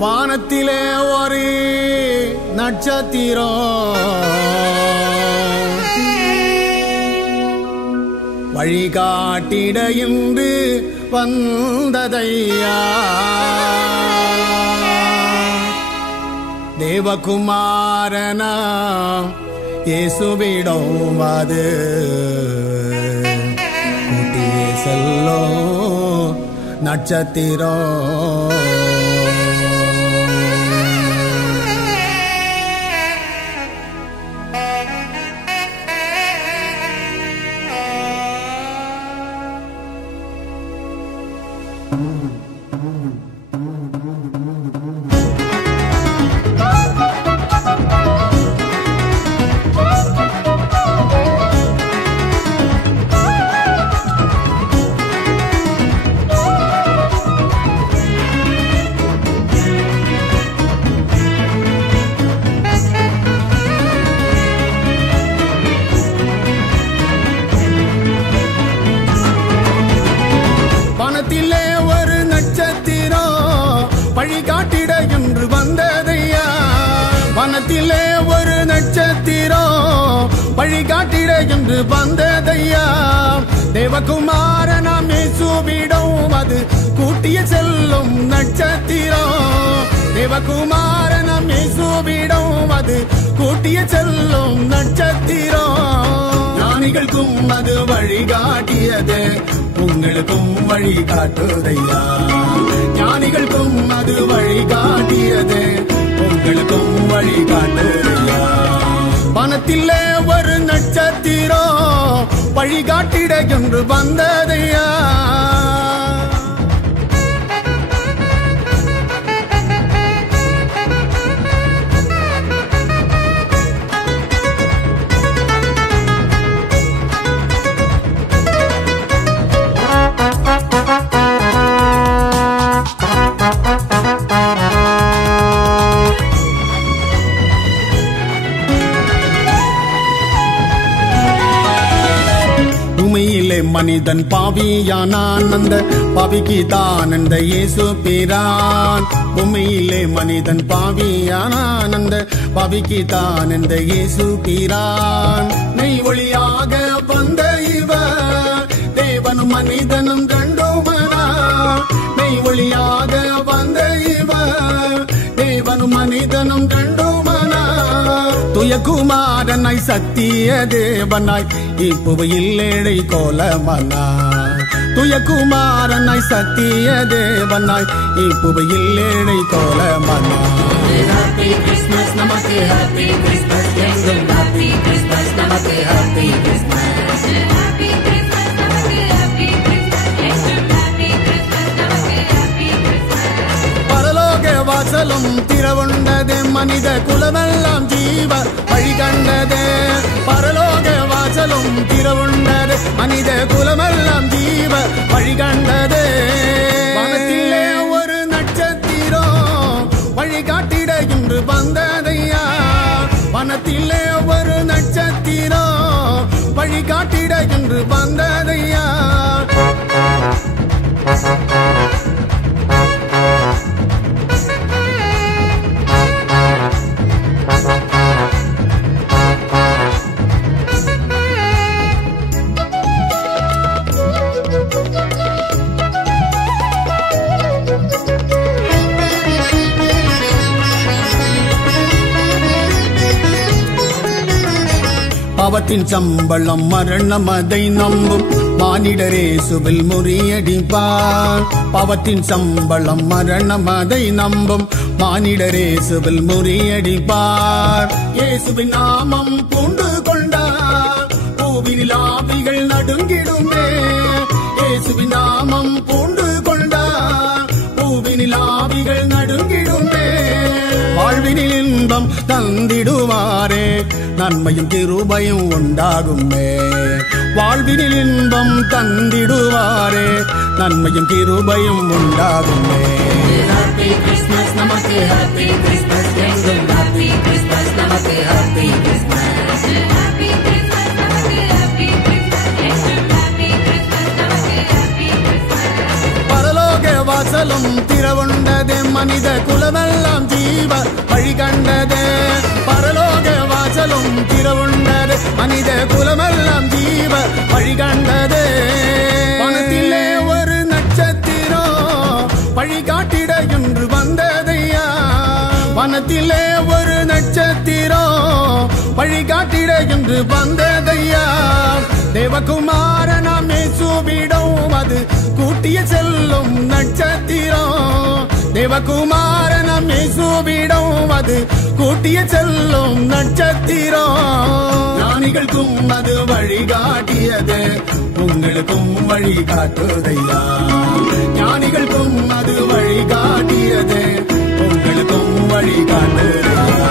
வானத்திலே ஒரு நட்சத்திரம் வழிகாட்டிட இன்று வந்ததையா தேவகுமாரனா இயேசுவிடம் அது கூட்டியே செல்லும் நட்சத்திரம் வானத்திலே ஒரு நட்சத்திரம் வழிகாட்டிட என்று வந்ததையா வானத்திலே ஒரு நட்சத்திரம் வழிகாட்டிட என்று வந்ததையா தேவகுமாரனாம் இயேசுவிடம் அது கூட்டிய செல்லும் நட்சத்திரம் தேவகுமாரனாம் இயேசுவிடம் அது கூட்டிய செல்லும் நட்சத்திரம் ஞானிகளுக்கும் அது வழிகாட்டியது உங்களுக்கும் வழிகாட்டுதையா ஞானிகளுக்கும் அது வழிகாட்டியது உங்களுக்கும் வழிகாட்டுதையா வானத்திலே ஒரு நட்சத்திரம் வழிகாட்டிட என்று வந்ததையா மனிதன் பாவியானான் அந்த பாவிக்கு தான் அந்த இயேசு பிரான் பூமியிலே மனிதன் பாவியானான் அந்த பாவிக்கு தான் அந்த இயேசு பிரான் நெய் ஒளியாக வந்த இவர் தேவனும் மனிதனும் கண்டுமனா நெய் ஒளியாக வந்த இவர் தேவனும் மனிதனும் கண்டுமனா துயகுமாரனாய் சத்திய தேவனாய் இப்புவையில் ஏழை கோலமனாய் துயகுமாரனாய் சத்திய தேவனாய் இப்புவையில் ஏழை கோலமனாய் Happy Christmas, Namaste, Happy Christmas, Happy Christmas, Namaste, Happy Christmas. Happy Christmas, Namaste, Happy Christmas, Happy Christmas, Namaste, Happy Christmas. பரலோக வாசலும் திறவுண்டதே மனித குலமெல்லாம் ஜீவ வழி கண்டதே பரலோக வாசலும் திறவுண்டதே மனித குலமெல்லாம் ஜீவ வழி கண்டதே வானத்திலே ஒரு நட்சத்திரம் வழிகாட்டிட இன்று வந்ததையா வானத்திலே ஒரு நட்சத்திரம் வழிகாட்டிட இன்று வந்ததையா பாவத்தின் சம்பளம் மரணம் அதை நம்பும் மானிடரே சுவில் முறியடிப்பார் பாவத்தின் சம்பளம் மரணம் அதை நம்பும் மானிடரே சுவில் முறியடிப்பார் இயேசுவின் நாமம் பூண்டு கொண்டார் பூவினில் ஆவிகள் நடுங்கிடுமே இயேசுவின் நாமம் பூண்டு கொண்டார் பூவினில் ஆவிகள் நடுங்கிடுமே வாழ்வினில் இன்பம் தந்திடுவாரே நன்மையும் கிருபையும் உண்டாகுமே வாழ்வினில் இன்பம் தந்திடுவாரே நன்மையும் கிருபையும் உண்டாகுமே Happy Christmas, Namaste, Happy Christmas, Happy Christmas, Namaste, Happy Christmas. Happy Christmas, Namaste, Happy Christmas, Happy Christmas, Namaste, Happy Christmas. பரலோக வாசலும் திறவுண்டதே மனித குலமெல்லாம் ஜீவ வழி கண்டது பரலோக வாசலும் திறவுண்டது மனித குலமெல்லாம் ஜீவ வழி கண்டது வானத்திலே ஒரு நட்சத்திரம் வழிகாட்டிட என்று வந்ததையா வானத்திலே ஒரு நட்சத்திரம் வழிகாட்டிட என்று வந்ததையா தேவகுமாரனாம் இயேசுவிடம் அது கூட்டிய செல்லும் நட்சத்திரம் தேவகுமாரனாம் இயேசுவிடம் அது கூட்டிய செல்லும் நட்சத்திரம் ஞானிகளுக்கும் அது வழிகாட்டியது உங்களுக்கும் வழிகாட்டுதையா ஞானிகளுக்கும் அது வழிகாட்டியது உங்களுக்கும் வழிகாட்டுதையா